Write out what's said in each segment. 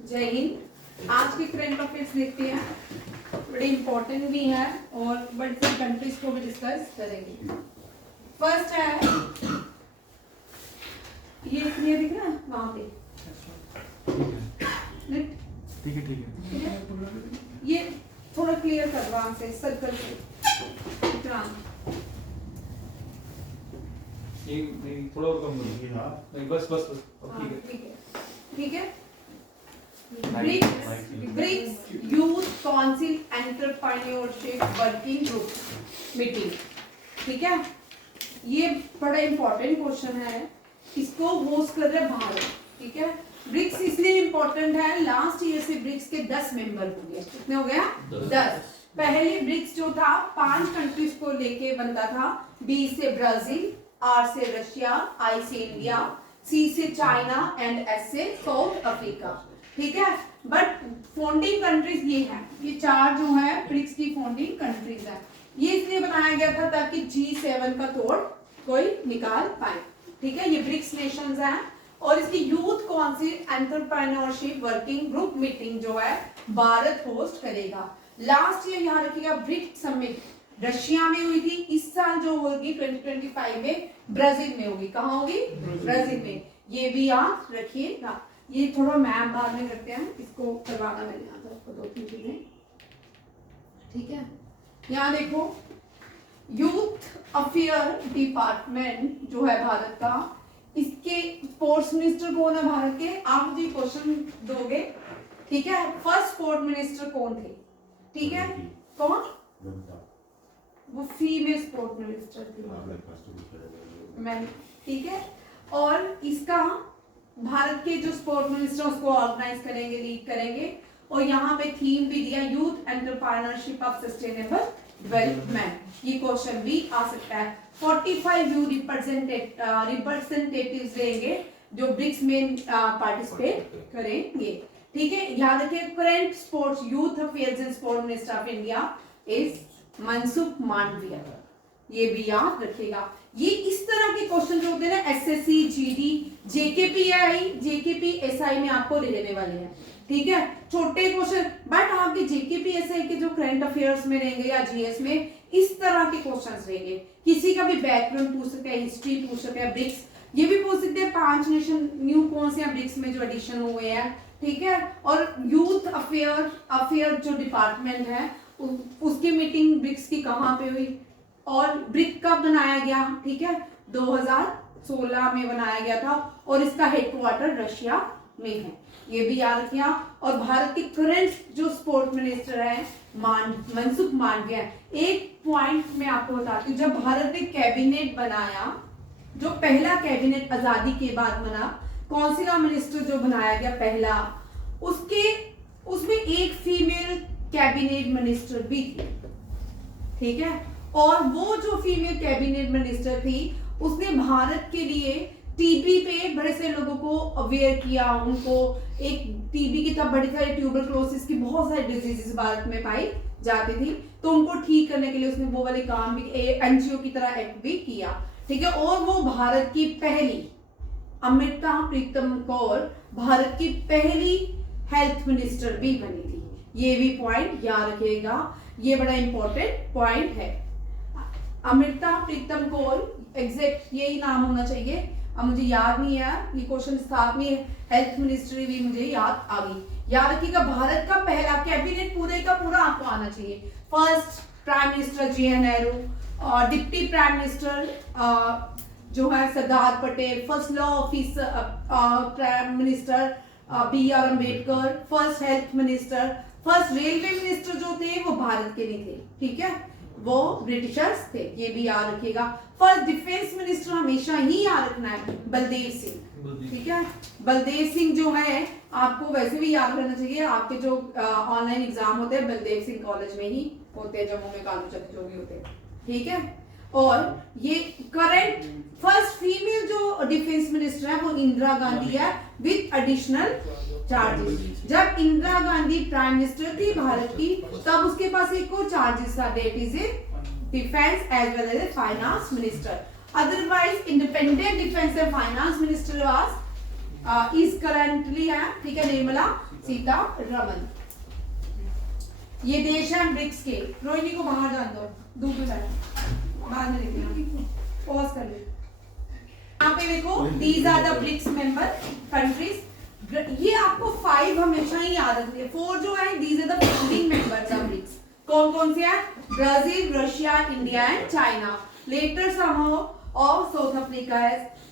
जय हिंद। आज के करंट अफेयर्स देखते हैं, बड़े इंपॉर्टेंट भी है और बड़ी सारी कंट्रीज को भी डिस्कस करेंगे। फर्स्ट है, ये क्लियर दिख रहा है वहां पे? ठीक है। ये थोड़ा क्लियर कर वहां से सर्कल से इतना। ये नहीं, थोड़ा और कम करो। हाँ नहीं, बस ठीक है। BRICS youth council entrepreneurship working group meeting, ठीक है। ये बड़ा इंपॉर्टेंट क्वेश्चन है, इसको होस्ट कर रहे भारत, ठीक है। ब्रिक्स इसलिए इंपॉर्टेंट है, लास्ट ईयर से ब्रिक्स के 10 मेंबर हो गए। कितने हो गया? 10। पहले ब्रिक्स जो था 5 कंट्रीज को लेके बनता था। बी से ब्राजील, आर से रशिया, आई से इंडिया, सी से चाइना एंड एस से साउथ अफ्रीका, ठीक है। बट फाउंडिंग कंट्रीज ये है, ये 4 जो है ब्रिक्स की फाउंडिंग कंट्रीज है। ये इसलिए बनाया गया था ताकि G7 का तोड़ कोई निकाल पाए, ठीक है। ये ब्रिक्स नेशंस हैं और इसकी youth council entrepreneurship working group meeting जो है भारत होस्ट करेगा। लास्ट ईयर यहाँ रखिएगा ब्रिक्स समिट रशिया में हुई थी, इस साल जो होगी 2025 में ब्राजील में होगी। कहाँ होगी? ब्राजील में। ये भी याद रखिएगा। ये थोड़ा मैप बाद में करते हैं, इसको करवाना मैंने यहाँ था आपको 2-3 चीजें, ठीक है। यहाँ देखो, यूथ अफेयर डिपार्टमेंट जो है भारत का, इसके स्पोर्ट्स मिनिस्टर कौन है भारत के? आप मुझे क्वेश्चन दोगे, ठीक है। फर्स्ट स्पोर्ट्स मिनिस्टर कौन थे? ठीक है, कौन? वो फीमेल स्पोर्ट्स मिनिस्टर थी मैं, ठीक है। और इसका भारत के जो स्पोर्ट्स मिनिस्टर उसको ऑर्गेनाइज करेंगे, लीड करेंगे। और यहाँ पे थीम भी दिया, youth entrepreneurship of sustainable development. ये क्वेश्चन भी आ सकता है। 45 यू रिप्रेजेंटेटिव्स रहेंगे जो ब्रिक्स में पार्टिसिपेट करेंगे, ठीक है। याद रखिए, current sports youth affairs and sports minister of India is Mansukh Mandaviya. ये भी याद रखिएगा। ये इस तरह के क्वेश्चन जो होते हैं ना, एसएससी, जीडी, जेकेपीआई, जेकेपीएसआई में आपको रहने वाले हैं, ठीक है। छोटे क्वेश्चन, बट आपके जेकेपीएसआई के जो करंट अफेयर्स में रहेंगे या जीएस में इस तरह के क्वेश्चंस रहेंगे। किसी का भी बैकग्राउंड पूछ सकते हैं, हिस्ट्री पूछ सकते हैं, ब्रिक्स ये भी पूछ सकते हैं, 5 नेशन न्यू कौन से ब्रिक्स में जो एडिशन हुए हैं, ठीक है। और यूथ अफेयर जो डिपार्टमेंट है उसकी मीटिंग ब्रिक्स की कहाँ पे हुई और ब्रिक कब बनाया गया, ठीक है। 2016 में बनाया गया था और इसका हेडक्वार्टर रशिया में है, ये भी याद रखिए। और भारत के करंट जो स्पोर्ट्स मिनिस्टर है मनसुख मांडविया। एक पॉइंट मैं आपको बताती हूँ, जब भारत ने कैबिनेट बनाया, जो पहला कैबिनेट आजादी के बाद बना, काउंसिल ऑफ मिनिस्टर जो बनाया गया पहला, उसमें एक फीमेल कैबिनेट मिनिस्टर भी थी, ठीक है। और वो जो फीमेल कैबिनेट मिनिस्टर थी उसने भारत के लिए टीबी पे बड़े से लोगों को अवेयर किया। उनको एक टीबी की तब बड़ी सारी ट्यूबरक्लोसिस की बहुत सारी डिजीजेस भारत में पाई जाती थी, तो उनको ठीक करने के लिए उसने वो वाले काम भी एनजीओ की तरह एक्ट भी किया, ठीक है। और वो भारत की पहली, अमृता प्रीतम कौर भारत की पहली हेल्थ मिनिस्टर भी बनी थी। ये भी पॉइंट याद रखिएगा, ये बड़ा इंपॉर्टेंट पॉइंट है। अमृता प्रीतम कौर एग्जैक्ट यही नाम होना चाहिए, अब मुझे याद नहीं है, ये क्वेश्चन साथ में हेल्थ मिनिस्ट्री भी मुझे याद आ गई। याद रखिएगा, भारत का पहला कैबिनेट पूरे का पूरा आपको आना चाहिए। First prime minister J.N. Nehru, और डिप्टी प्राइम मिनिस्टर जो है Sardar Patel, first law officer prime minister B.R. Ambedkar, first health minister, first railway minister जो थे वो भारत के नहीं थे, ठीक है, वो ब्रिटिशर्स थे, ये भी याद रखिएगा। फर्स्ट डिफेंस मिनिस्टर हमेशा ही याद रखना है, बलदेव सिंह, ठीक है। बलदेव सिंह जो है आपको वैसे भी याद रहना चाहिए, आपके जो ऑनलाइन एग्जाम होते हैं बलदेव सिंह कॉलेज में ही होते हैं, जम्मू में कालू चक जो भी होते हैं, ठीक है। और ये करंट फर्स्ट फीमेल जो डिफेंस मिनिस्टर है वो इंदिरा गांधी है विद एडिशनल चार्जेस। जब इंदिरा गांधी प्राइम मिनिस्टर थी भारत की, तब उसके पास एक और चार्जेस था, that is defence as well as finance minister. Otherwise independent defence and finance minister was is currently है, ठीक है, निर्मला सीतारमन। ये देश है ब्रिक्स के। रोहिणी को बाहर जान दो, दूर पे बैठ, बाहर नहीं निकलना, पॉज कर ले। यहाँ पे देखो these are the BRICS member countries. ये आपको 5 हमेशा ही याद रखनी है। 4 जो है these are the founding members of BRICS. कौन कौन से हैं? Brazil, Russia, India and China. Later somehow of South Africa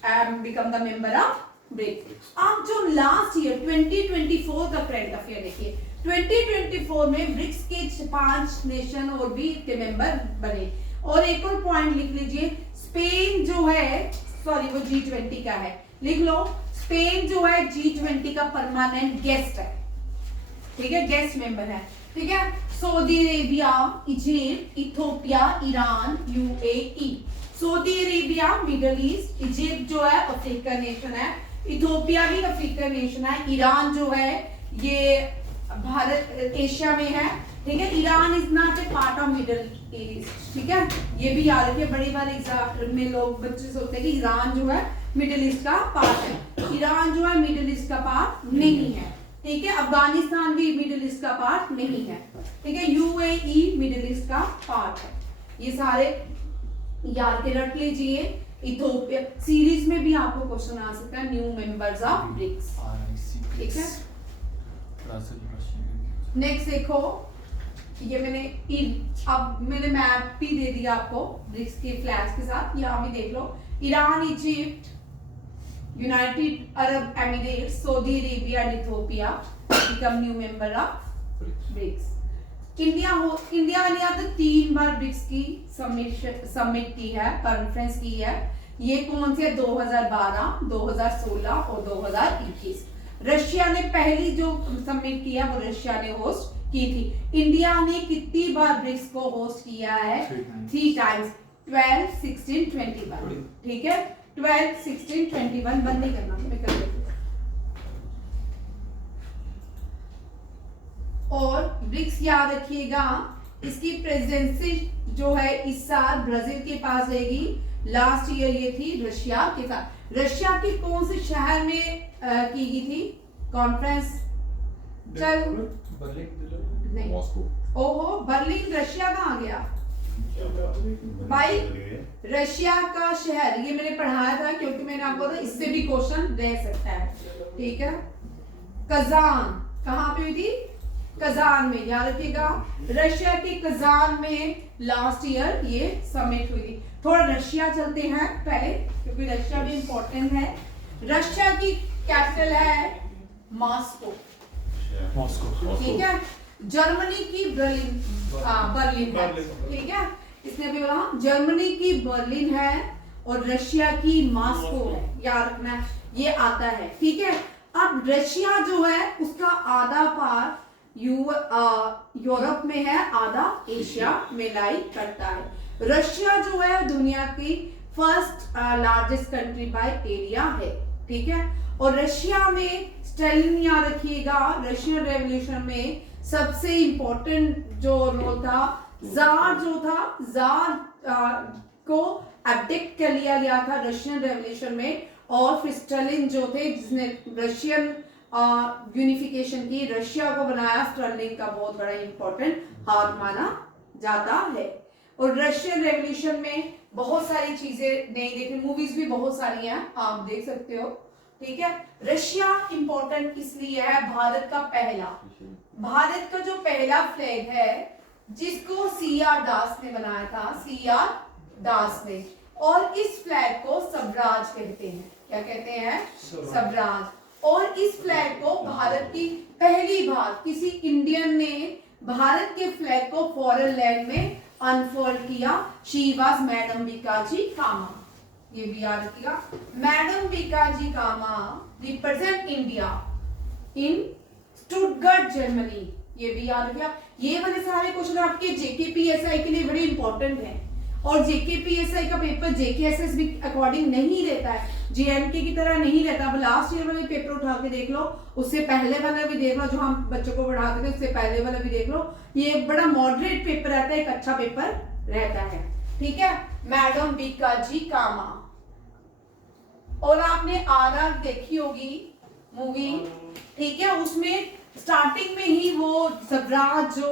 has become the member of BRICS। अब जो लास्ट ईयर 2024 का करंट अफेयर देखिए, 2024 में ब्रिक्स के 5 नेशन और भी के मेंबर बने। और एक और पॉइंट लिख लीजिए, स्पेन जो है, सॉरी वो G20 का है, लिख लो, स्पेन जो है G20 का परमानेंट गेस्ट है, ठीक है, गेस्ट मेंबर है, ठीक है। Saudi Arabia, Egypt, Ethiopia, Iran, UAE। Saudi Arabia middle east, Egypt जो है अफ्रीकन नेशन है, इथियोपिया भी अफ्रीकन नेशन है, ईरान जो है ये भारत एशिया में है, ठीक है। Iran is not a part of middle east, ठीक है, ये भी याद रखिए। बड़ी बार एग्जाम में लोग बच्चे सोचते हैं कि ईरान जो है मिडिल ईस्ट का पार्ट है। ईरान जो है मिडिल ईस्ट का पार्ट नहीं है, ठीक है। अफगानिस्तान भी मिडिल ईस्ट का पार्ट नहीं है, ठीक है। UAE मिडिल ईस्ट का पार्ट है। ये सारे याद के रख लीजिए। इथियोपिया सीरीज में भी आपको क्वेश्चन आ सकता है, न्यू मेंबर्स ऑफ ब्रिक्स, ठीक है। नेक्स्ट देखो, ये अब मैंने मैप भी दे दिया आपको ब्रिक्स के फ्लैग्स के साथ, यहाँ भी देख लो। Iran, Egypt, United Arab Emirates, Saudi Arabia and Ethiopia become new member of BRICS. India ने अब 3 बार ब्रिक्स की समिट की है, कॉन्फ्रेंस की है। ये कौन से? 2012, 2016 और 2021। रशिया ने पहली जो समिट किया वो रशिया ने होस्ट की थी। इंडिया ने कितनी बार ब्रिक्स को होस्ट किया है? 3 टाइम्स, 12, 16, 21, ठीक है। 12, 16, 21 बंद नहीं करना, मैं कर देती हूँ। और ब्रिक्स याद रखिएगा, इसकी प्रेसिडेंसी जो है इस साल ब्राजील के पास रहेगी। लास्ट ईयर ये थी रशिया के साथ। रशिया के कौन से शहर में की गई थी कॉन्फ्रेंस? चल नहीं, मॉस्को। ओहो, बर्लिन रशिया कहाँ गया भाई? रशिया का शहर, ये मैंने पढ़ाया था क्योंकि मैंने आपको बताया इससे भी क्वेश्चन रह सकता है, ठीक है। कजान कहाँ पे हुई थी? कजान में, याद रखिएगा। रशिया के कजान में लास्ट ईयर ये समिट हुई थी। थोड़ा रशिया चलते हैं पहले, क्योंकि रशिया भी इंपॉर्टेंट है। रशिया की कैपिटल है मॉस्को, ठीक है। जर्मनी की बर्लिन, बर्लिन है, ठीक है। इसने भी बोला जर्मनी की बर्लिन है और रशिया की मॉस्को है, याद रखना है, ये आता है, ठीक है। अब रशिया जो है उसका आधा पार्ट यूरोप में है, आधा एशिया में लाई करता है। रशिया जो है दुनिया की first largest country by area है, ठीक है। और रशिया में स्टालिन याद रखिएगा, रशियन रेवोल्यूशन में सबसे इंपॉर्टेंट जो रोल था, जार जो था, जार को एब्डिक्ट कर लिया गया था रशियन रेवोल्यूशन में। और फिर स्टालिन जो थे जिसने रशियन यूनिफिकेशन की, रशिया को बनाया, स्टालिन का बहुत बड़ा इंपॉर्टेंट हाथ माना जाता है। और रशियन रेवोल्यूशन में बहुत सारी चीजें नहीं देखी, मूवीज भी बहुत सारी हैं, आप देख सकते हो, ठीक है। रशिया इंपॉर्टेंट इसलिए है, भारत का जो पहला फ्लैग है जिसको CR दास ने बनाया था, CR दास ने। और इस फ्लैग को स्वराज कहते हैं, क्या कहते हैं? स्वराज। और इस फ्लैग को भारत की पहली बार किसी इंडियन ने भारत के फ्लैग को फॉरेन लैंड में अनफोल्ड किया। She was madam Bhikaji Cama, ये भी याद रखिएगा। Madam Bhikaji Cama represent India in Stuttgart Germany, ये भी याद रखिएगा। ये वाले सारे क्वेश्चन आपके JKPSI के लिए बड़े इंपॉर्टेंट हैं। और JKPSI का पेपर JKSS भी अकॉर्डिंग नहीं रहता है, JNK की तरह नहीं रहता। अब लास्ट ईयर वाले पेपर उठा के देख लो, उससे पहले वाला भी देख लो, जो हम बच्चों को पढ़ाते थे उससे पहले वाला भी देख लो। ये बड़ा मॉडरेट पेपर रहता है, एक अच्छा पेपर रहता है, ठीक है। मैडम बीकाजी कामा। और आपने RR देखी होगी, मूवी, ठीक है, उसमें स्टार्टिंग में ही वो स्वराज जो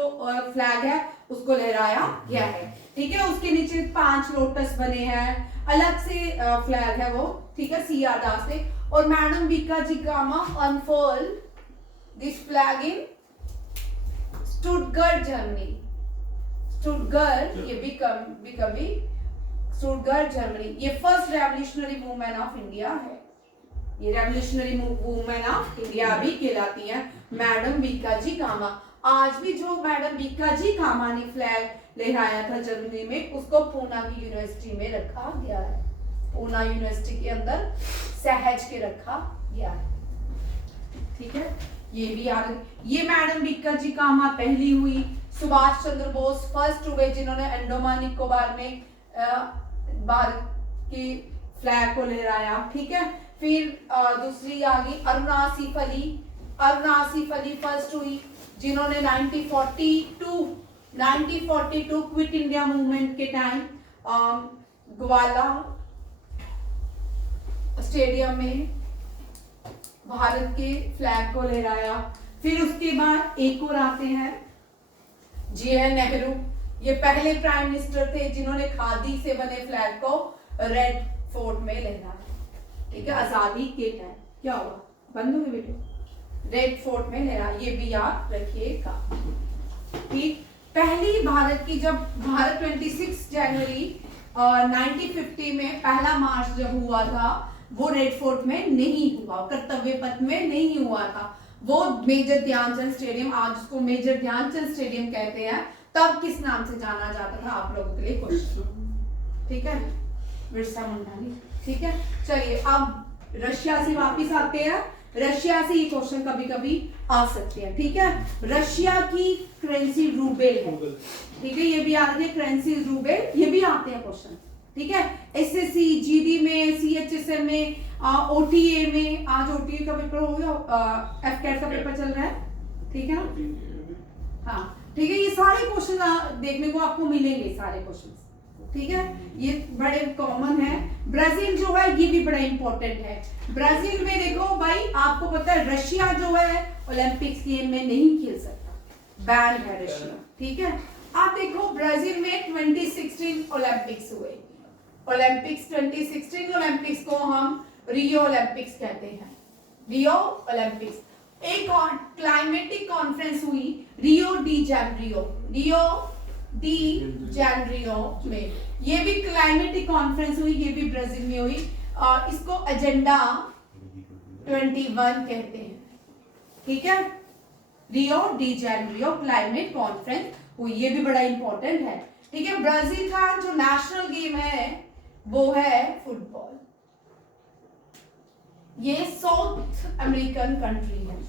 फ्लैग है उसको लहराया गया है, ठीक है। उसके नीचे 5 लोटस बने हैं, अलग से फ्लैग है वो, ठीक है, CR दास ने। और madam Bhikaji Cama unfold this flag in Stuttgart Germany. Stuttgart ये बिकमी स्टुटगर्ट जर्मनी। ये first revolutionary women of India है, ये रेवोल्यूशनरी वुमेन ऑफ इंडिया भी कहलाती है मैडम बीकाजी कामा। आज भी जो मैडम बीकाजी कामा ने फ्लैग लहराया था जर्मनी में, उसको पूना की यूनिवर्सिटी में रखा गया है, पूना यूनिवर्सिटी के अंदर सहज के रखा गया है, ठीक है। ये भी याद, ये मैडम बीकाजी कामा पहली हुई। सुभाष चंद्र बोस फर्स्ट हुए जिन्होंने अंडमान निकोबार में भारत की फ्लैग को लहराया, ठीक है। फिर दूसरी आ गई अरुणा आसिफ अली। अरुणा आसिफ अली फर्स्ट हुई जिन्होंने 1942 क्विट इंडिया मूवमेंट के टाइम ग्वाला स्टेडियम में भारत के फ्लैग को लहराया। फिर उसके बाद एक और आते हैं JN नेहरू। ये पहले प्राइम मिनिस्टर थे जिन्होंने खादी से बने फ्लैग को रेड फोर्ट में लहराया, ठीक है, आजादी के टाइम। क्या हुआ, बंद हो गया वीडियो? रेड फोर्ट में लहराया, ये भी याद रखिएगा, ठीक। पहली भारत की, जब भारत 26 जनवरी 1950 में पहला मार्च जब हुआ था, वो रेड फोर्ट में नहीं हुआ, कर्तव्य पथ में नहीं हुआ था, वो मेजर ध्यानचंद स्टेडियम, आज उसको मेजर ध्यानचंद स्टेडियम कहते हैं, तब किस नाम से जाना जाता था, आप लोगों के लिए क्वेश्चन, ठीक है, बिरसा मुंडा, ठीक है। चलिए अब रशिया से वापिस आते हैं। रशिया से ये क्वेश्चन कभी कभी आ सकते हैं, ठीक है। रशिया की करेंसी रूबेल है, ठीक है, ये भी आते हैं करेंसी रूबेल, ये भी आते हैं क्वेश्चन, ठीक है। SSC GD में, CHSM में, OTA में, आज OTA का पेपर हो गया, FCAT का पेपर चल रहा है, ठीक है ना, हाँ, ठीक है। ये सारे क्वेश्चन देखने को आपको मिलेंगे, सारे क्वेश्चन, ठीक है, ये बड़े कॉमन है। ब्राजील जो है ये भी बड़ा इंपॉर्टेंट है। ब्राजील में देखो भाई, आपको पता है रशिया जो है ओलंपिक्स गेम में नहीं खेल सकता, बैन है रशिया, ठीक है। आप देखो ब्राजील में 2016 ओलंपिक्स हुए, ओलंपिक्स 2016 ओलंपिक्स को हम रियो ओलंपिक्स कहते हैं, रियो ओलंपिक्स। एक और क्लाइमेटिक कॉन्फ्रेंस हुई रियो डी जेनरियो में, ये भी क्लाइमेटिक कॉन्फ्रेंस हुई, ये भी ब्राजील में हुई, और इसको एजेंडा 21 कहते हैं, ठीक है। Rio de Janeiro climate conference हुई, ये भी बड़ा इंपॉर्टेंट है, ठीक है। ब्राजील का जो नेशनल गेम है वो है फुटबॉल। ये साउथ अमेरिकन कंट्री है,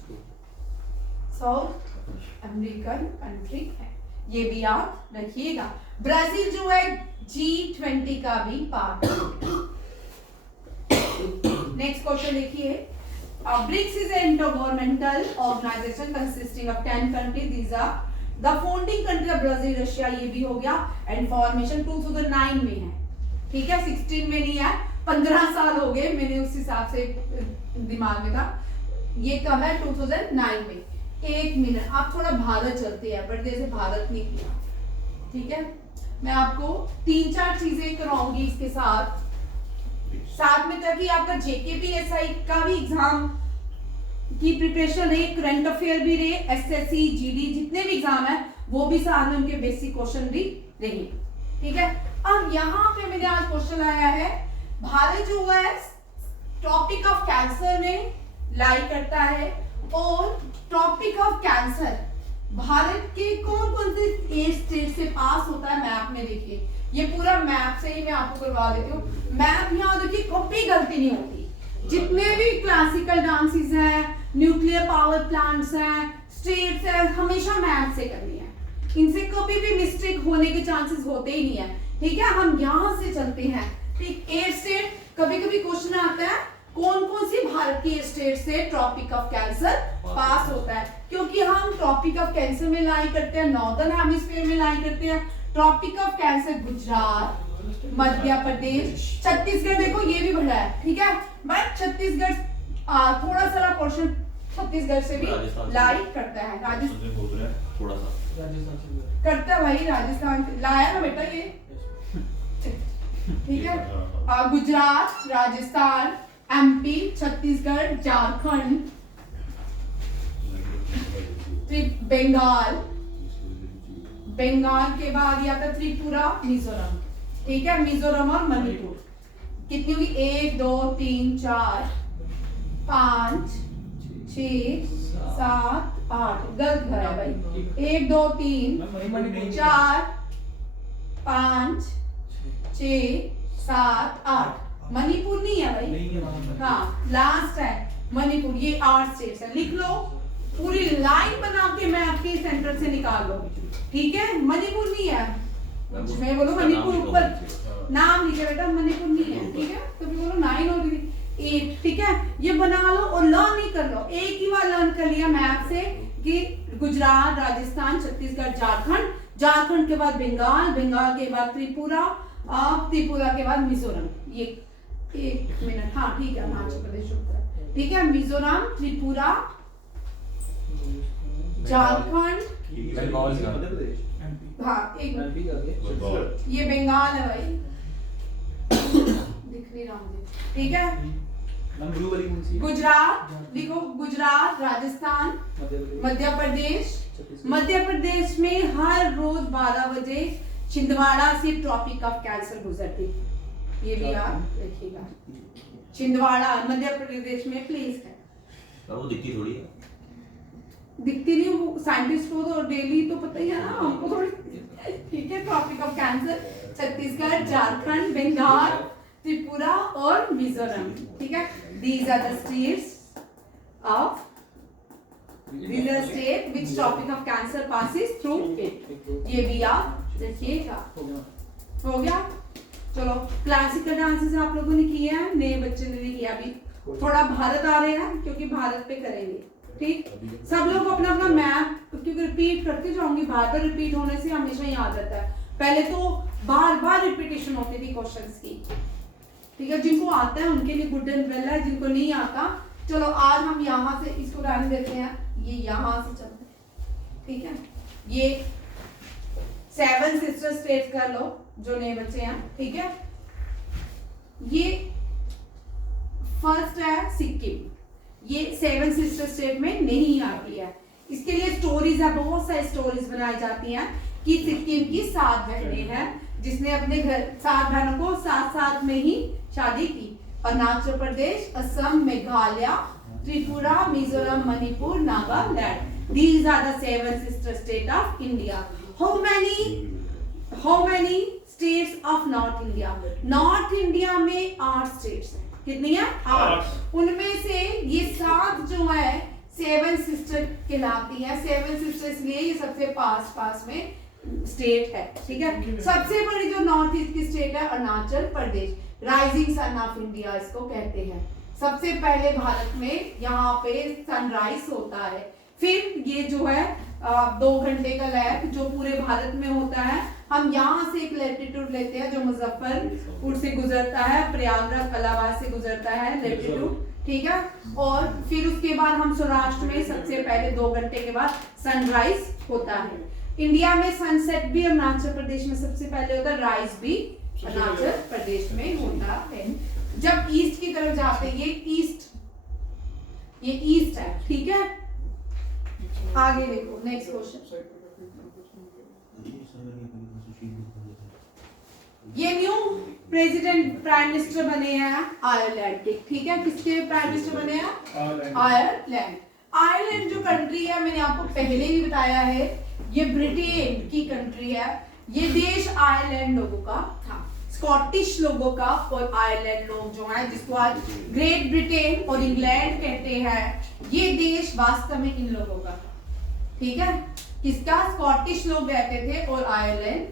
साउथ अमेरिकन कंट्री है, ये भी याद रखिएगा। ब्राजील जो है G20 का भी पार्ट है। नेक्स्ट क्वेश्चन देखिए, BRICS is an intergovernmental organization consisting of 10 countries. These are the founding countries of Brazil, Russia, ये भी हो गया, and formation 2009 में है, ठीक है, 16 में नहीं है, 15 साल हो गए, मैंने उस हिसाब से दिमाग में था, ये कब है 2009 में। एक मिनट, आप थोड़ा भारत चलते हैं, बट जैसे भारत नहीं किया, ठीक है। मैं आपको 3-4 चीजें कराऊंगी इसके साथ में, ताकि आपका JKPSI का भी एग्जाम की प्रिपरेशन रहे, करंट अफेयर भी रहे, SSC GD जितने भी एग्जाम है वो भी साथ में उनके बेसिक क्वेश्चन भी रहे, ठीक है। अब यहाँ पे मेरे आज क्वेश्चन आया है, भारत जो है टॉपिक ऑफ कैंसर में लाई करता है, और टॉपिक ऑफ कैंसर भारत के कौन कौन से स्टेट से पास होता है मैप में। देखिए ये पूरा मैप से ही मैं आपको करवा देती हूँ, मैप यहाँ देखिए कभी गलती नहीं होती, जितने भी क्लासिकल डांसेस हैं, न्यूक्लियर पावर प्लांट्स हैं, स्टेट्स हैं, हमेशा मैप से करनी है, इनसे कभी भी मिस्टेक होने के चांसेस होते ही नहीं है, ठीक है। हम यहाँ से चलते हैं, ठीक। 8 स्टेट, कभी कभी क्वेश्चन आता है कौन कौन सी भारत की स्टेट से ट्रॉपिक ऑफ कैंसर पास होता है, क्योंकि हम ट्रॉपिक ऑफ कैंसर में लाई करते हैं, नॉर्दर्न हेमिस्फीयर में लाई करते हैं। Tropic of cancer Gujarat, Madhya Pradesh, Chhattisgarh, देखो ये भी बड़ा है, ठीक है। बट छत्तीसगढ़ थोड़ा सा पोर्शन छत्तीसगढ़ से भी राजस्थान से। लाई करता है। राजस्थान मुझे बोल रहा है थोड़ा सा राजस्थान से करता है भाई, राजस्थान से लाया ना बेटा ये, ठीक है। गुजरात, राजस्थान, एमपी, छत्तीसगढ़, झारखंड, बंगाल, बंगाल के बाद या था त्रिपुरा, मिजोरम, ठीक है। मिजोरम और मणिपुर कितनी हुई? 1 2 3 4 5 6 7 8, गलत भरा भाई। 1 2 3 4 5 6 7 8, मणिपुर नहीं है भाई। नहीं है वहाँ पर। हाँ लास्ट है मणिपुर। ये 8 स्टेट्स है, लिख लो पूरी लाइन बना के मैं आपके सेंटर से निकाल लो, ठीक है। मणिपुर नहीं है, मैं बोलो मणिपुर ऊपर नाम लिखे बेटा, मणिपुर नहीं है, ठीक है। तो फिर बोलो 9 और 8, ठीक है। ये बना लो और लर्न ही कर लो। एक ही बार लर्न कर लिया मैप से कि गुजरात, राजस्थान, छत्तीसगढ़, झारखंड, झारखंड के बाद बंगाल, बंगाल के बाद त्रिपुरा, त्रिपुरा के बाद मिजोरम। ये 1 मिनट, हाँ ठीक है, अरुणाचल प्रदेश उत्तर, ठीक है। मिजोरम, त्रिपुरा, झारखंड, बंगाल का मध्य प्रदेश हाँ एक मिनट, एमपी का के ये बंगाल है भाई, दिख नहीं रहा मुझे, ठीक है। नाम ब्लू वाली कौन सी है? गुजरात लिखो, गुजरात, राजस्थान, मध्य प्रदेश मध्य प्रदेश। छत्तीसगढ़। मध्य प्रदेश में हर रोज 12 बजे छिंदवाड़ा से ट्रॉपिक ऑफ कैंसर गुजरती है, ये भी याद रखिएगा। छिंदवाड़ा मध्य प्रदेश में प्लेस है, और वो दिखती थोड़ी है दिखती नहीं, वो साइंटिस्ट को तो डेली तो पता ही है ना हमको थोड़ी, ठीक है। Tropic of Cancer Chhattisgarh, Jharkhand, Bengal, Tripura और मिजोरम, ठीक है। These are the states of these are state which topic of cancer passes through it. ये भी याद रखिएगा। हो गया, चलो। क्लासिकल डांसेस आप लोगों ने किए हैं, नए बच्चे ने नहीं किया अभी। थोड़ा भारत आ रहे हैं क्योंकि भारत पे करेंगे, ठीक। सब लोग अपना अपना मैप, क्योंकि रिपीट करते जाऊंगी, बार रिपीट होने से हमेशा याद रहता है। पहले तो बार बार रिपीटेशन होती थी क्वेश्चंस की, ठीक है। जिनको आता है उनके लिए गुड एंड वेल है, जिनको नहीं आता चलो आज हम यहाँ से इसको रहने देते हैं, ये यहाँ से चलते हैं, ठीक है। ये 7 सिस्टर स्टेट कर लो जो नए बच्चे हैं, ठीक है। ये फर्स्ट है सिक्किम, ये 7 सिस्टर स्टेट में नहीं आती है। इसके लिए स्टोरीज है, बहुत सारी स्टोरीज बनाई जाती हैं कि सिक्किम की 7 बहनें हैं जिसने अपने घर 7 बहनों को साथ में ही शादी की। Arunachal Pradesh, Assam, Meghalaya, Tripura, Mizoram, Manipur, Nagaland. These are the 7 sister state of India. How many states of North India? North India में 8 states हैं। कितनी है? 8। उनमें से ये 7 जो है 7 सिस्टर कहलाती है। 7 सिस्टर इसलिए ये सबसे पास में स्टेट है, ठीक है। सबसे बड़ी जो नॉर्थ ईस्ट की स्टेट है Arunachal Pradesh, rising son of India इसको कहते हैं। सबसे पहले भारत में यहाँ पे सनराइज होता है। फिर ये जो है 2 घंटे का लैब जो पूरे भारत में होता है, हम यहाँ से एक लैटिट्यूड लेते हैं जो मुजफ्फरपुर से गुजरता है, प्रयागराज इलाहाबाद से गुजरता है लैटिट्यूड, ठीक है। और फिर उसके बाद हम सौराष्ट्र में सबसे पहले 2 घंटे के बाद सनराइज होता है। इंडिया में सनसेट भी अरुणाचल प्रदेश में सबसे पहले होता है, राइज भी अरुणाचल प्रदेश में होता है। जब ईस्ट की तरफ जाते हैं, ये ईस्ट है, ठीक है। आगे देखो नेक्स्ट क्वेश्चन। ये न्यू प्रेसिडेंट प्राइम मिनिस्टर बने हैं आयरलैंड के, ठीक है। किसके प्राइम मिनिस्टर बने हैं? आयरलैंड। आयरलैंड जो कंट्री है मैंने आपको पहले भी बताया है, ये ब्रिटेन की कंट्री है। ये देश आयरलैंड लोगों का था, स्कॉटिश लोगों का, और आयरलैंड लोग जो हैं जिसको आज ग्रेट ब्रिटेन और इंग्लैंड कहते हैं, ये देश वास्तव में इन लोगों का, ठीक है। किसका? स्कॉटिश लोग रहते थे और आयरलैंड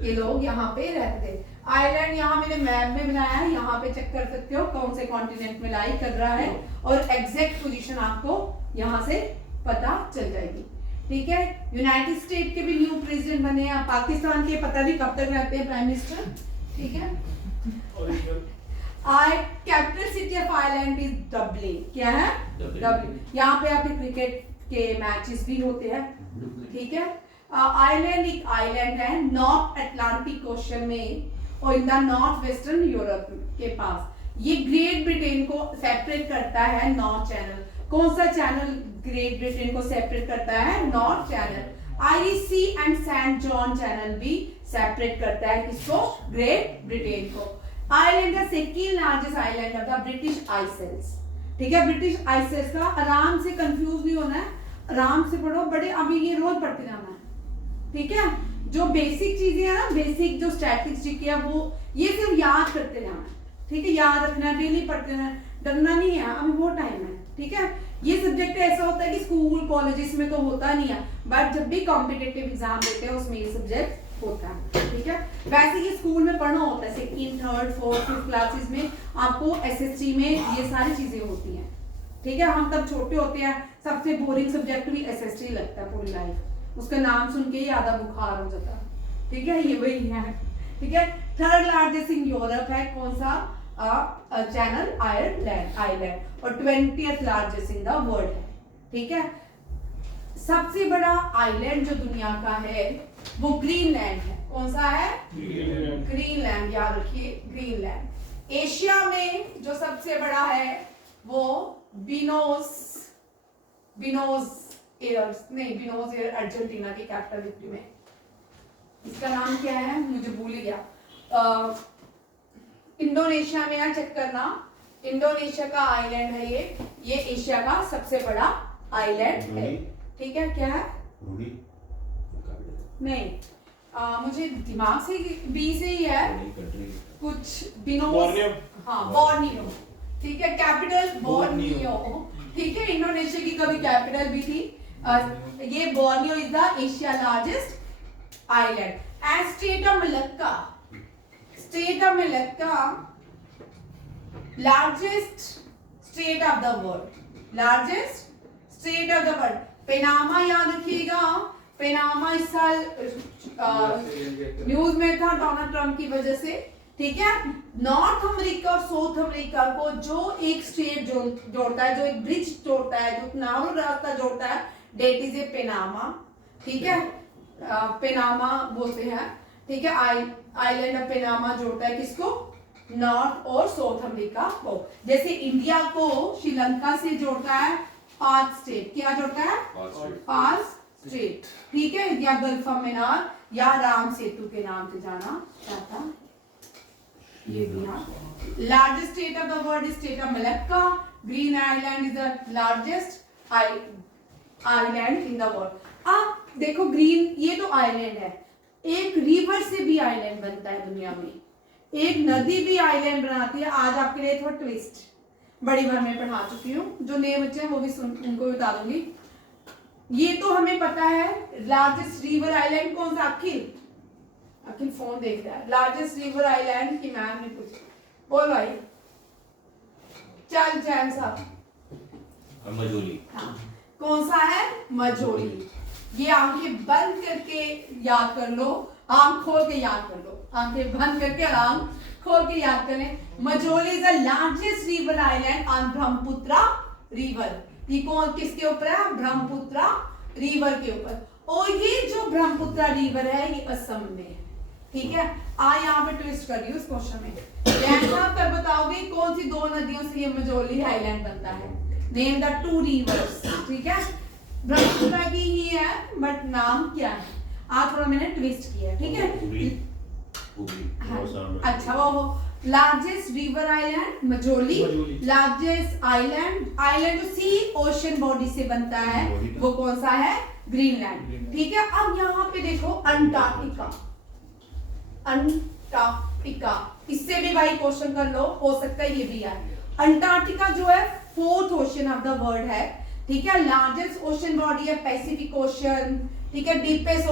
के लोग यहाँ पे रहते थे। आयरलैंड यहाँ मैंने मैप में बनाया है, यहाँ पे चेक कर सकते हो कौन से कॉन्टिनेंट में लाई कर रहा है, और एग्जैक्ट पोजीशन आपको यहाँ से पता चल जाएगी, ठीक है। यूनाइटेड स्टेट के भी न्यू प्रेसिडेंट बने हैं, पाकिस्तान के पता नहीं कब तक रहते हैं प्राइम मिनिस्टर, ठीक है। Capital city of Ireland is Dublin. क्या है? डबलिन। डबलिन। यहाँ पे आपके क्रिकेट के मैचेस भी होते हैं, ठीक है। आयरलैंड एक आइलैंड है नॉर्थ अटलांटिक ओशन में और in the north western Europe के पास। ये ग्रेट ब्रिटेन को सेपरेट करता है नॉर्थ चैनल। कौन सा चैनल ग्रेट ब्रिटेन को सेपरेट करता है? North Channel. Irish Sea and Saint John Channel भी सेपरेट करता है किसको? ग्रेट ब्रिटेन को। आयरलैंड का second largest island of the British Islands, ठीक है। ब्रिटिश आइसलैंड्स का आराम से कंफ्यूज नहीं होना है, आराम से पढ़ो, बड़े अभी ये रोज पढ़ते जाना है, ठीक है। जो बेसिक चीजें हैं ना, बेसिक जो स्टैटिस्टिक है वो ये सिर्फ याद करते जाना है, ठीक है। याद रखना, डेली पढ़ते रहना, डरना नहीं है, अभी बहुत टाइम है, ठीक है। ये सब्जेक्ट ऐसा होता है कि स्कूल कॉलेजेस में तो होता नहीं है, बट जब भी कॉम्पिटिटिव एग्जाम देते हैं उसमें ये सब्जेक्ट होता है, ठीक है। वैसे ये स्कूल में पढ़ना होता है, second, third, fourth, fifth classes में आपको एसएसटी में ये सारी चीजें होती हैं, ठीक है। हम तब छोटे होते हैं, सबसे बोरिंग सब्जेक्ट भी एसएसटी लगता है पूरी लाइफ, उसका नाम सुन के ही आधा बुखार हो जाता है, ठीक है। ये वही है, ठीक है। थर्ड लार्जेस्ट इन यूरोप है कौन सा? चैनल आइलैंड और 20th largest in the world है, ठीक है। सबसे बड़ा आइलैंड जो दुनिया का है वो ग्रीनलैंड है। कौन सा है? ग्रीनलैंड, याद रखिए, ग्रीनलैंड। एशिया में जो सबसे बड़ा है वो बिनोस एयर अर्जेंटीना की कैपिटल में। इसका नाम क्या है मुझे भूल ही गया। इंडोनेशिया में है, चेक करना, इंडोनेशिया का आइलैंड है ये एशिया का सबसे बड़ा आइलैंड है, ठीक है। क्या है? नहीं, मुझे दिमाग से बी से ही है कुछ, बिनोस, हाँ बोर्नियो, ठीक है। कैपिटल बोर्नियो, ठीक है। इंडोनेशिया की कभी कैपिटल भी थी। ये Borneo is the Asia largest island. And state of Malacca largest state of the world. Panama याद रखिएगा, पेनामा इस साल न्यूज में था डोनाल्ड ट्रम्प की वजह से, ठीक है। नॉर्थ अमेरिका और साउथ अमेरिका को जो एक स्टेट जोड़ता है, जो एक ब्रिज जोड़ता है, जो नारो रास्ता जोड़ता है, डेट इज ए पेनामा, ठीक है। पेनामा बोलते हैं, ठीक है। आइलैंड ऑफ पेनामा जोड़ता है किसको? नॉर्थ और साउथ अमेरिका को। जैसे इंडिया को श्रीलंका से जोड़ता है पांच स्टेट, क्या जोड़ता है? पांच स्टेट, ठीक है। या गल्फ ऑफ मन्नार या राम सेतु के नाम से जाना जाता है। ये भी largest state of the world is state of Malacca. Green island is the largest island in the world. अब देखो ग्रीन, ये तो आइलैंड है, एक रिवर से भी आइलैंड बनता है दुनिया में, एक नदी भी आइलैंड बनाती है। आज आपके लिए थोड़ा ट्विस्ट बड़ी भर में पढ़ा चुकी हूँ, जो नए बच्चे हैं वो भी उनको भी बता दूंगी। ये तो हमें पता है लार्जेस्ट रिवर आइलैंड कौन सा? अखिल फोन देख रहा है। लार्जेस्ट रिवर आइलैंड की मैम ने पूछी, बोल भाई, चल जैन साहब। मजोली। हाँ, कौन सा है? मजोली। ये आंखें बंद करके याद कर लो, आंख खोल के याद कर लो, आंखें बंद करके आंख खोल के याद कर लें। Majuli is the largest river island on Brahmaputra river. ये कौन किसके ऊपर है? ब्रह्मपुत्रा रिवर के ऊपर। और ये जो ब्रह्मपुत्रा रिवर है ये असम में है, ठीक है। यहाँ पे ट्विस्ट कर रही हूँ इस क्वेश्चन में। जैसा कर बताओगे कौन सी दो नदियों से ये मजोली आइलैंड बनता है? नेम द टू रिवर्स, ठीक है। ब्रह्मपुत्रा की ही है बट नाम क्या है? आज थोड़ा मैंने ट्विस्ट किया, ठीक है। हाँ, अच्छा वो largest river island Majuli. Largest island जो सी ओशन बॉडी से बनता है वो कौन सा है? ग्रीनलैंड, ठीक है। अब यहाँ पे देखो अंटार्कटिका, इससे भी भाई क्वेश्चन कर लो, हो सकता है ये भी है। अंटार्कटिका जो है fourth ocean of the world है, ठीक है। लार्जेस्ट ओशन बॉडी है पैसिफिक ओशन, ठीक है। डीपेस्ट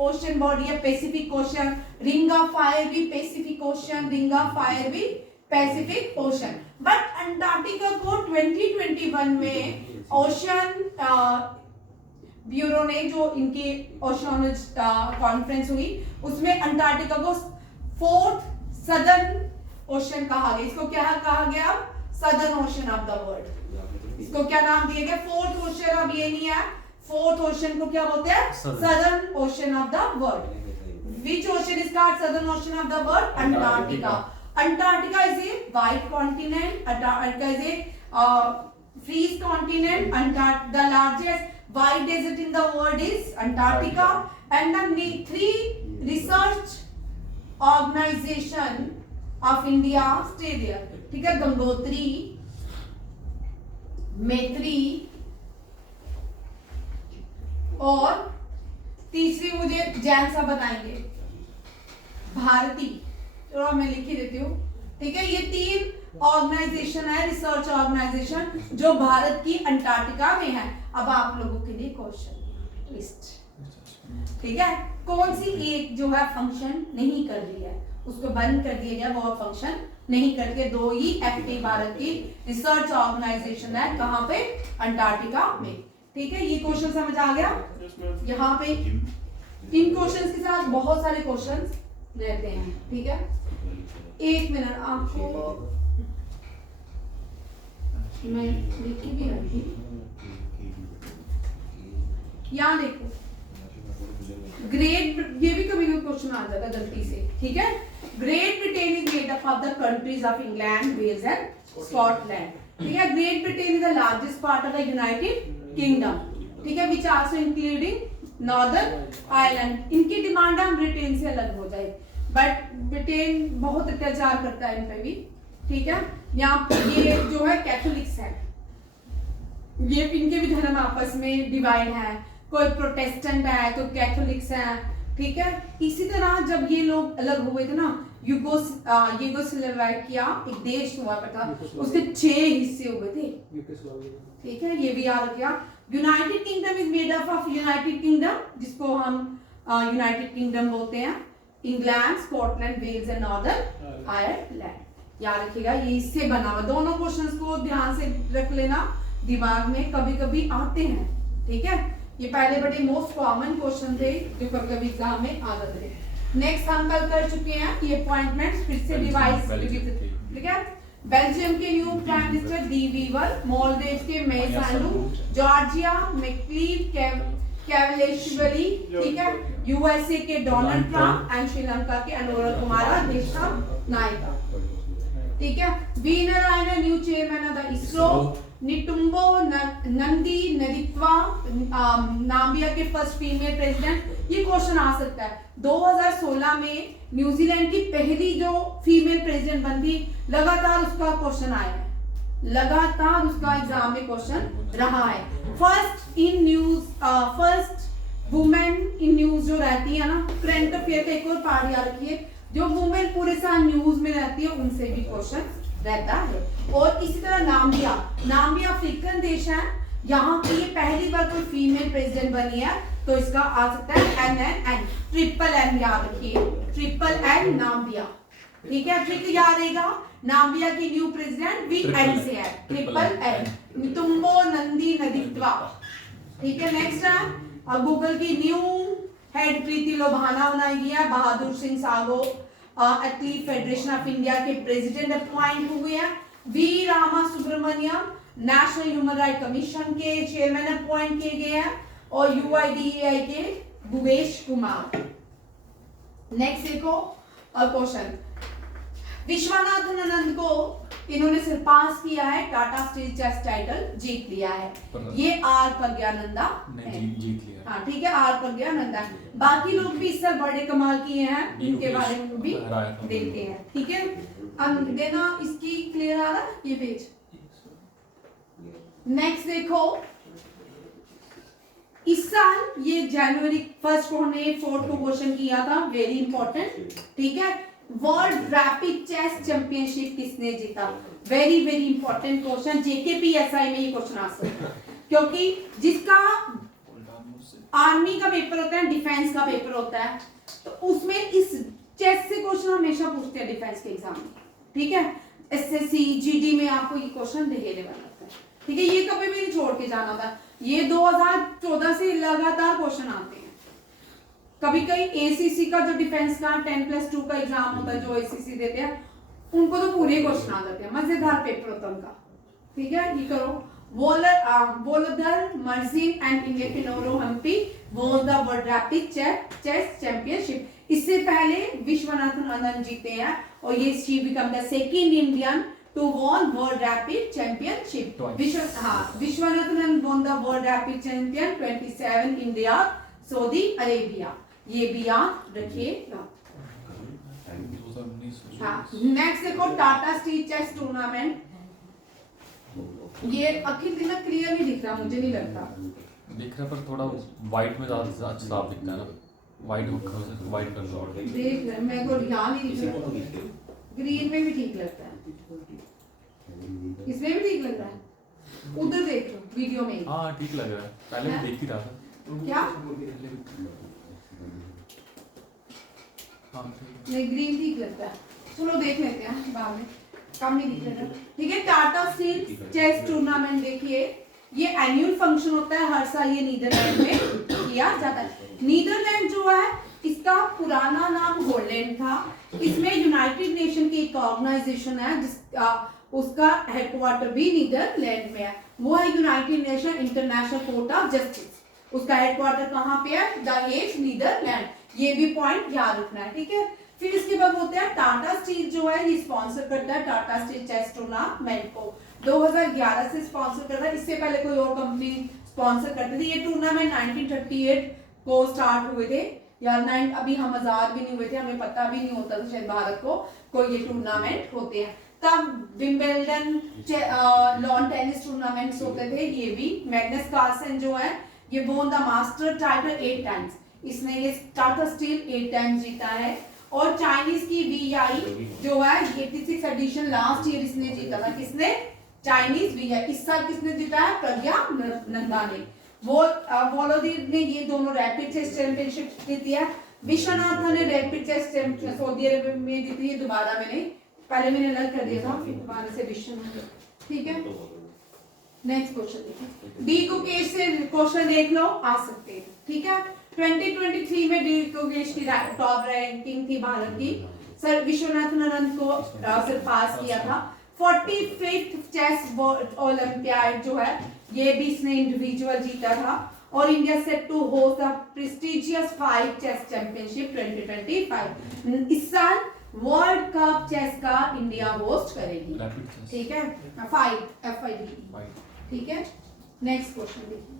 ओशन बॉडी है Pacific Ocean. Ring of fire भी Pacific Ocean, ring of fire भी पैसिफिक ओशन। बट अंटार्कटिका को 2021 में ओशन ब्यूरो ने, जो इनकी ओशियानोलॉजी कॉन्फ्रेंस हुई, उसमें अंटार्कटिका को फोर्थ सदर्न ओशन कहा गया, इसको क्या कहा गया? Southern ocean of the world. इसको क्या नाम दिया गया? Fourth ocean. अब ये नहीं है, फोर्थ ओशन को क्या बोलते हैं? Southern ocean of the world. Which ocean is called southern ocean of the world? Antarctica. Antarctica is a white continent. Antarctica is a freeze continent. The largest white desert in the world is Antarctica. And the 3 research organization of India stay there. ठीक है, गंगोत्री, मैत्री और तीसरी मुझे जैन सा बताएंगे, भारती। चलो मैं लिख ही देती हूँ। ठीक है, ये 3 ऑर्गेनाइजेशन है, रिसर्च ऑर्गेनाइजेशन, जो भारत की अंटार्कटिका में है। अब आप लोगों के लिए क्वेश्चन लिस्ट। ठीक है, कौन सी एक जो है फंक्शन नहीं कर रही है, उसको बंद कर दिया गया, वो फंक्शन नहीं करके 2 ही एक्टिव भारत की रिसर्च ऑर्गेनाइजेशन है। कहाँ पे? अंटार्कटिका में। ठीक है, ये क्वेश्चन समझ आ गया? यहाँ पे इन क्वेश्चंस के साथ बहुत सारे क्वेश्चंस रहते हैं। ठीक है, 1 मिनट आपको मैं लिख के भी रखी, यहाँ देखो, ग्रेट, ये भी कभी कभी क्वेश्चन आ जाता है गलती से। ठीक है, Great Britain is made up of the countries of England, Wales and Scotland. ठीक है, Great Britain is the largest part of the United Kingdom. ठीक है, which also including Northern Ireland. इनकी डिमांड हम ब्रिटेन से अलग हो जाए, बट ब्रिटेन बहुत अत्याचार करता है इन पे भी। ठीक है, यहाँ ये जो है कैथोलिक्स है, ये इनके भी धर्म आपस में डिवाइड है, कोई प्रोटेस्टेंट है तो कैथोलिक्स है। ठीक है, इसी तरह जब ये लोग अलग हुए थे ना, यूगोस्लाविया एक देश हुआ करता, उसके 6 हिस्से हुए थे। ठीक है, ये भी याद रखिए। United Kingdom is made up of United Kingdom, जिसको हम यूनाइटेड किंगडम बोलते हैं, England, Scotland, Wales and Northern Ireland. याद रखिएगा, ये इससे बना हुआ। दोनों क्वेश्चंस को ध्यान से रख लेना, दिमाग में कभी कभी आते हैं। ठीक है, ये पहले बड़े मोस्ट कॉमन क्वेश्चन थे जो कभी कभी एग्जाम में आ जाते थे। नेक्स्ट हम कल कर चुके हैं ये अपॉइंटमेंट्स, फिर से डिवाइस। ठीक है, बेल्जियम के new prime minister De Wever, Maldives के मे सांडू, जॉर्जिया मैक्लीव कैवलेश्वरी, ठीक है, यूएसए के डोनाल्ड ट्रंप एंड श्रीलंका के अनुरा कुमारा देशा नायका। ठीक है, V Narayan new chairman of the ISRO, Netumbo Nandi Ndaitwah Namibia के फर्स्ट फीमेल प्रेसिडेंट। ये क्वेश्चन आ सकता है। 2016 में न्यूजीलैंड की पहली जो फीमेल प्रेसिडेंट बनती, लगातार उसका क्वेश्चन आया है, लगातार उसका एग्जाम में क्वेश्चन रहा है। First in news, first women in news जो रहती है ना, करंट अफेयर का एक और पार्ट याद रखिए, जो वुमेन पूरे साल न्यूज में रहती है उनसे भी क्वेश्चन रहता है। और इसी तरह नाम्बिया अफ्रीकन देश है, यहाँ की ये पहली बार कोई फीमेल प्रेसिडेंट बनी है, तो इसका आ सकता है NNN, ट्रिपल N याद रखिए, ट्रिपल N नाम्बिया। ठीक है, ट्रिक याद रहेगा, नाम्बिया की न्यू प्रेसिडेंट भी N से है, ट्रिपल N, नितुम्बो नंदी नदित्वा। ठीक है, नेक्स्ट है गूगल की न्यू हेड प्रीति लोभाना बनाई गई है, Bahadur Singh Sagoo athlete federation of India के प्रेसिडेंट अपॉइंट हुए हैं, V Rama Subramanian national human right commission के चेयरमैन अपॉइंट किए गए हैं, और UIDAI के भुवेश कुमार। नेक्स्ट देखो क्वेश्चन, विश्वनाथन आनंद को इन्होंने सरपास किया है, टाटा स्टील चेस टाइटल जीत लिया है। ये आर प्रज्ञानंदा जीत लिया। हाँ ठीक है, आर प्रज्ञानंदा। बाकी लोग भी इस साल बड़े कमाल किए हैं, इनके बारे में भी देखते हैं। ठीक है, अब देना इसकी क्लियर आ रहा है ये पेज। नेक्स्ट देखो, इस साल ये जनवरी 1 को हमने 4 को क्वेश्चन किया था, वेरी इंपॉर्टेंट। ठीक है, वर्ल्ड रैपिड चेस चैंपियनशिप किसने जीता? Very very important question, JKPSI में ये क्वेश्चन आ सकता है, क्योंकि जिसका आर्मी का पेपर होता है, डिफेंस का पेपर होता है, तो उसमें इस चेस से क्वेश्चन हमेशा पूछते हैं डिफेंस के एग्जाम में। ठीक है, SSC GD में आपको ये क्वेश्चन देने वाला होता है। ठीक है, ये कभी भी नहीं छोड़ के जाना था, ये 2014 से लगातार क्वेश्चन आते हैं। कभी कभी एसीसी का जो डिफेंस का 10+2 का एग्जाम होता है, जो एसीसी देते हैं उनको तो पूरे क्वेश्चन आ जाते हैं, मजेदार पेपर होता है उनका। ठीक है, ये करो। Volodar Murzin and India Humpy won the world rapid chess championship. इससे पहले विश्वनाथन आनंद जीते हैं और ये she become the second Indian to won world rapid championship. Viswanathan Anand won the world rapid champion 27 India Saudi Arabia, ये भी याद रखिएगा। हाँ, नेक्स्ट देखो टाटा स्टील चेस टूर्नामेंट। ये अखिल दिन क्लियर नहीं दिख रहा, मुझे नहीं लगता दिख रहा, पर थोड़ा वाइट में ज्यादा अच्छा साफ दिखता है ना, वाइट वाइट कर दो। देख रहे, मेरे को यहाँ नहीं दिख रहा, ग्रीन में भी ठीक लगता है, इसमें भी ठीक लग रहा है, उधर देख लो वीडियो में। हाँ ठीक लग रहा है, पहले मैं देख ही रहा था। क्या हाँ नहीं, ग्रीन ठीक लगता है, चलो देख लेते हैं बाद में, कम नहीं दिख रहा। ठीक है, टाटा स्टील चेस टूर्नामेंट देखिए, ये एनुअल फंक्शन होता है हर साल, ये नीदरलैंड में किया जाता है। नीदरलैंड जो है इसका पुराना नाम होलैंड था। इसमें यूनाइटेड नेशन की एक ऑर्गेनाइजेशन है जिसका उसका हेडक्वार्टर भी नीदरलैंड में है, वो है United Nation International Court of Justice. उसका हेडक्वार्टर कहाँ पे है? The Hague, Netherland. ये भी पॉइंट याद रखना है, ठीक है। फिर इसके बाद होते हैं टाटा स्टील जो है ये स्पॉन्सर करता है टाटा स्टील चेस टूर्नामेंट को, 2011 से स्पॉन्सर करता है। इससे पहले कोई और कंपनी स्पॉन्सर करती थी। ये टूर्नामेंट 1938 को स्टार्ट हुए थे यार, अभी हम आजाद भी नहीं हुए थे, हमें पता भी नहीं होता था शायद भारत को ये टूर्नामेंट होते हैं। तब विंबलडन लॉन टेनिस टूर्नामेंट्स होते थे, ये भी। मैग्नस कार्लसन जो है ये won the master title 8 times, इसने ये टाटा स्टील 8 टाइम्स जीता है। और चाइनीज की VI जो है 86 एडिशन लास्ट ईयर इसने जीता था। किसने? Chinese VI। इस साल किसने जीता है? प्रज्ञा नंदा ने। वोलोदीर ने ये दोनों रैपिड चेस चैंपियनशिप जीती है। विश्वनाथन ने रैपिड चेस सऊदी अरेबिया में जीती है। दोबारा पहले मैंने अलग कर दिया था, फिर दोबारा से विश्वनाथन। ठीक है, नेक्स्ट क्वेश्चन देखिए। डी गुकेश से क्वेश्चन देख लो, आ सकते हैं। ठीक है, 2023 में डी गुकेश की टॉप रैंकिंग थी भारत की। सर विश्वनाथन आनंद को सरपास किया था। 45th चेस ओलंपियाड जो है ये भी इसने इंडिविजुअल जीता था। और India set to host the prestigious 5 chess championship 2025। इस साल वर्ल्ड कप चेस का इंडिया होस्ट करेगी। ठीक है, 5 ठीक है। नेक्स्ट क्वेश्चन देखिए।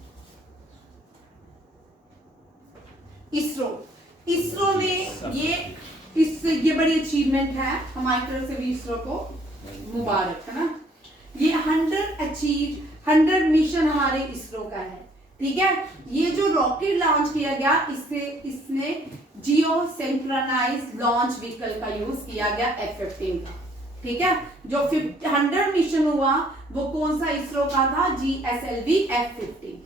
इसरो ने ये बड़ी अचीवमेंट है, हमारी तरफ से भी इसरो को मुबारक, है ना। ये 100 मिशन हमारे इसरो का है। ठीक है, ये जो रॉकेट लॉन्च किया गया इसने जियो सिंक्रोनाइज लॉन्च व्हीकल का यूज किया गया F-15 का। ठीक है, जो 100 मिशन हुआ वो कौन सा इसरो का था? GSLV F-15।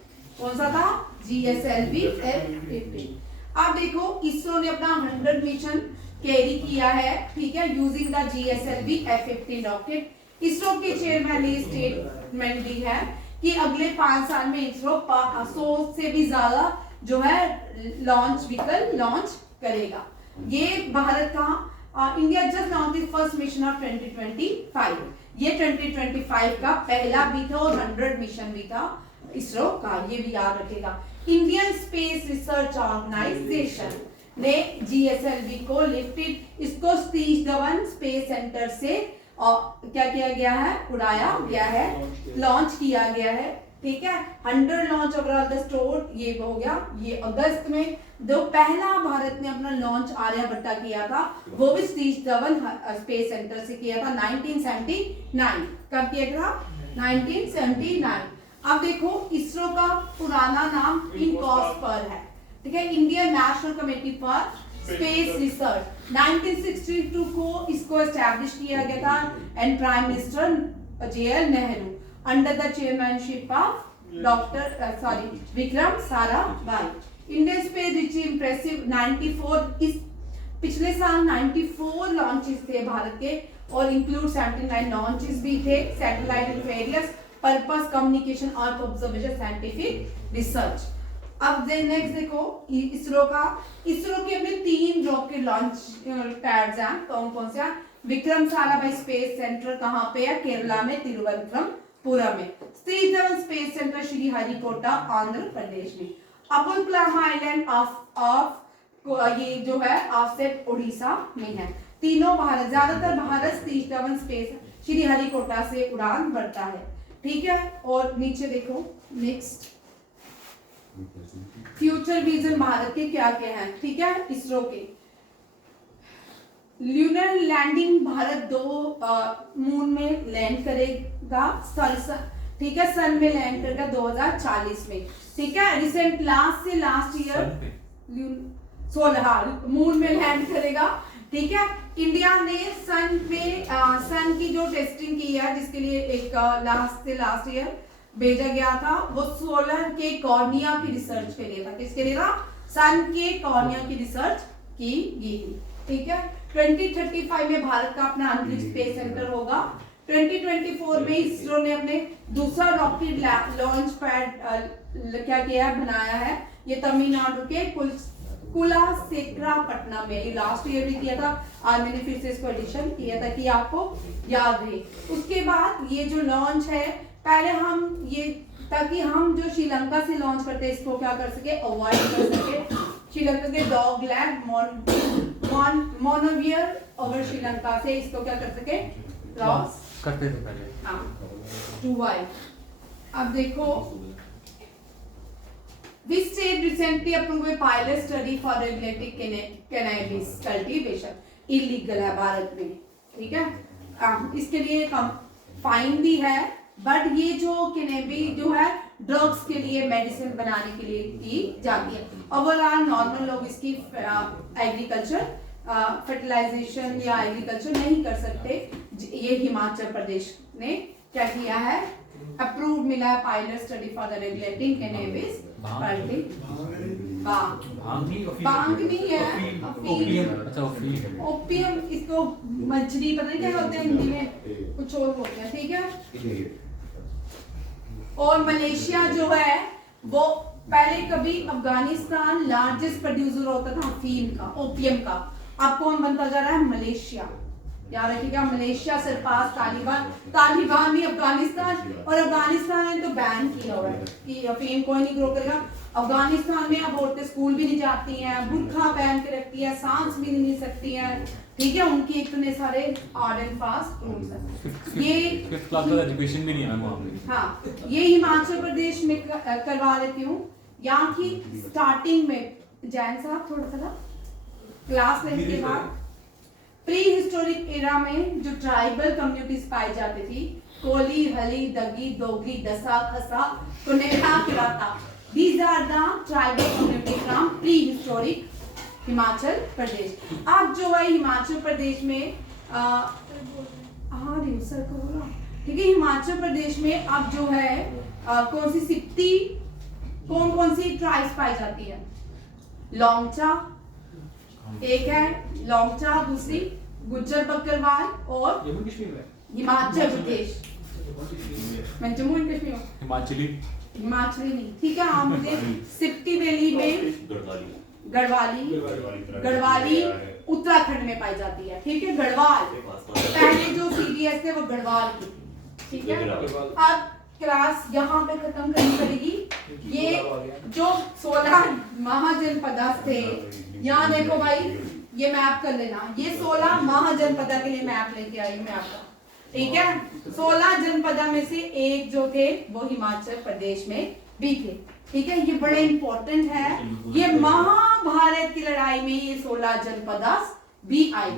कौन सा था? GSLV F-15। अब देखो इसरो ने अपना 100 मिशन कैरी किया है, ठीक है, using the GSLV F-15 rocket. ISRO के चेयरमैन ने स्टेटमेंट दी है कि अगले 5 साल में इसरो 100 से भी ज्यादा जो है लॉन्च व्हीकल लॉन्च करेगा। ये भारत का India just launch the first mission of 2025। ये 2025 का पहला भी था और 100 मिशन भी था इसरो का, ये भी याद रखेगा। इंडियन स्पेस रिसर्च ऑर्गेनाइजेशन ने GSLV को लिफ्टेड, इसको सतीश धवन स्पेस सेंटर से क्या किया गया है? उड़ाया गया है, लॉन्च किया गया है। ठीक है, 100 लॉन्च ओवरऑल द स्टोर ये हो गया। ये अगस्त में जो पहला भारत ने अपना लॉन्च आर्यभट्टा किया था वो भी सतीश धवन स्पेस सेंटर से किया था 1979। कब किया था? 1979। अब देखो इसरो का पुराना नाम इनकॉस पर है। ठीक है, Indian national committee for space research. 1962 को इसको एस्टैब्लिश किया गया था and prime minister JL Nehru under the chairmanship of Vikram Sarabhai. Indian space rich impressive 94। इस पिछले साल 94 लॉन्चेस थे भारत के और इंक्लूड 79 लॉन्चेस भी थे satellite and various purpose communication और ऑब्जर्वेशन साइंटिफिक रिसर्च। अब नेक्स्ट देखो इसरो के अपने 3 रॉकेट लॉन्च पैड्स हैं। कौन कौन से हैं? विक्रम साराभाई स्पेस सेंटर कहाँ पे है? केरला में, तिरुवनंतपुरम में। सतीश धवन स्पेस सेंटर श्रीहरिकोटा आंध्र प्रदेश में। अब्दुल कलाम आइलैंड ऑफ ये जो है ऑफसेट उड़ीसा में है। तीनों भारत, ज्यादातर भारत सतीश धवन स्पेस श्रीहरिकोटा से उड़ान भरता है। ठीक है, और नीचे देखो नेक्स्ट फ्यूचर विजन भारत के क्या क्या हैं। ठीक है, इसरो के ल्यूनर लैंडिंग, भारत 2 मून में लैंड करेगा, ठीक है, सन में लैंड करेगा 2040 में। ठीक है, रिसेंट लास्ट ईयर 16 मून में लैंड करेगा। ठीक है, इंडिया ने सन की जो टेस्टिंग की है, जिसके लिए एक लास्ट ईयर भेजा गया था, वो सोलर के कॉर्निया की रिसर्च के लिए था। किसके लिए था? सन के कॉर्निया की रिसर्च की गई थी। ठीक है, 2035 में भारत का अपना अंतरिक्ष स्पेस सेंटर होगा। 2024 में इसरो ने अपने दूसरा रॉकेट लॉन्च पैड क्या किया है, बनाया है। ये तमिलनाडु के कुलासेकरापट्टनम में, ये लास्ट ईयर भी किया था, आज मैंने फिर से इसको एडिशन किया था कि आपको याद रहे। उसके बाद ये जो लॉन्च है, पहले हम ये ताकि हम जो श्रीलंका से लॉन्च करते हैं इसको क्या कर सके, अवॉइड कर सके। श्रीलंका के डॉगलैंड मोनोवियर ओवर श्रीलंका से इसको क्या कर सके, क्रॉस करते थे पहले। हाँ, 2y। अब देखो Which state recently approved a pilot study for regulating cannabis cultivation? Illegal है भारत में। ठीक है, इसके लिए फाइन भी है, बट ये जो कैनेबीज जो है ड्रग्स के लिए, मेडिसिन बनाने के लिए की जाती है। ओवरऑल नॉर्मल लोग इसकी एग्रीकल्चर फर्टिलाइजेशन या एग्रीकल्चर नहीं कर सकते। ये हिमाचल प्रदेश ने क्या किया है, अप्रूव मिला है pilot study for the regulating cannabis. Bhang नहीं है, ओपियम, इसको मछली पता नहीं क्या होते हैं हिंदी में, कुछ और बोलते हैं। ठीक है, और मलेशिया जो है वो पहले कभी अफगानिस्तान लार्जेस्ट प्रोड्यूसर होता था अफीम का, ओपियम का। अब कौन बनता जा रहा है? मलेशिया। याद रखिएगा, मलेशिया सरपास तालिबान नहीं अफगानिस्तान, और अफगानिस्तान ने तो बैन किया हुआ है कि अफीम कोई नहीं ग्रो करेगा। अफगानिस्तान में अब औरतें स्कूल भी नहीं जाती हैं, बुर्खा पहन के रखती है, सांस भी नहीं सकती हैं। ठीक है, उनके इतने सारे हार्ड एंड फास्ट रूल्स हैं। ये फिफ्थ क्लास का एजुकेशन भी नहीं है वहाँ पे। हाँ, ये हिमाचल प्रदेश में करवा लेती हूँ। यहाँ की स्टार्टिंग में जैन साहब थोड़ा सा क्लास लेने के बाद प्री हिस्टोरिक एरा में जो ट्राइबल कम्युनिटीज पाई जाती थी, कोली, हली, दगी, दोगरी, दसा, खसा, कुनेहा, Kirata, these are the tribal community from prehistoric Himachal Pradesh. अब जो है हिमाचल प्रदेश में सर को बोला, ठीक है, हिमाचल प्रदेश में अब जो है कौन सी सिप्ती, कौन सी ट्राइब्स पाई जाती है? लोंगचा एक है, लोंगचा, दूसरी गुज्जर बकरवाल, और हिमाचल प्रदेश मैं जम्मू एंड कश्मीर हिमाचली नहीं। ठीक है, आप मुझे सिप्ती वैली में गढ़वाली उत्तराखंड में पाई जाती है। ठीक है, गढ़वाल पहले जो सीडीएस थे वो गढ़वाल की। ठीक है, अब क्लास यहाँ पे खत्म करनी पड़ेगी। ये जो 16 महाजनपद थे, यहाँ देखो भाई, ये मैप कर लेना, ये 16 महाजनपद के लिए मैप लेके आई मैं आपका। ठीक है, 16 जनपद में से एक जो थे वो हिमाचल प्रदेश में भी थे। ठीक है, ये बड़े इंपॉर्टेंट है। ये महाभारत की लड़ाई में ये 16 जनपद भी आई थी।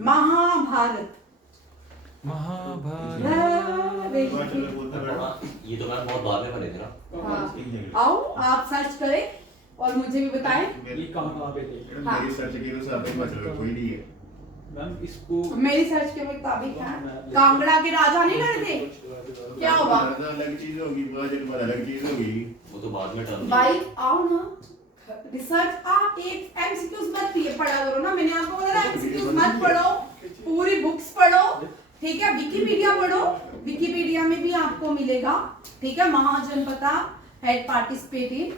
महाभारत ये तो मैं बहुत बाद में पढ़े थे ना। हाँ, आओ आप सर्च करें और मुझे भी बताएं। ये कहाँ पे थे? हाँ। मेरी सर्च की तो साथ में कोई नहीं है मैम, इसको मेरी सर्च के मुताबिक है, कांगड़ा के राजा नहीं लड़े थे, क्या होगा? अलग चीज होगी, पूरा जनपद अलग चीज होगी, वो तो बाद में टर्म। भाई आओ ना, रिसर्च आप एक एमसीक्यूज मत पढ़ा करो ना। मैंने आपको बोला ना एमसीक्यूज मत पढ़ो, पूरी बुक्स पढ़ो। ठीक है, विकिपीडिया पढ़ो, विकिपीडिया में भी आपको मिलेगा। ठीक है, महाजनपद had participated,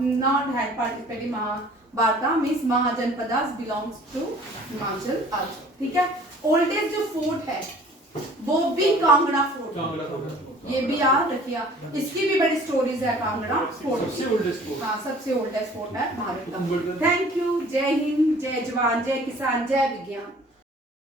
not had participated Mahabharata means mahajanapadas belongs to Himachal also, ठीक है। ओल्डेस्ट जो फोर्ट है वो भी कांगड़ा फोर्ट, कांगड़ा फोर्ट, ये भी याद रखिए। इसकी भी बड़ी स्टोरीज है कांगड़ा फोर्ट सबसे की। oldest fort। हाँ, सबसे ओल्डेस्ट फोर्ट है भारत का। कुंभलगढ़। थैंक यू, जय हिंद, जय जवान, जय किसान, जय विज्ञान।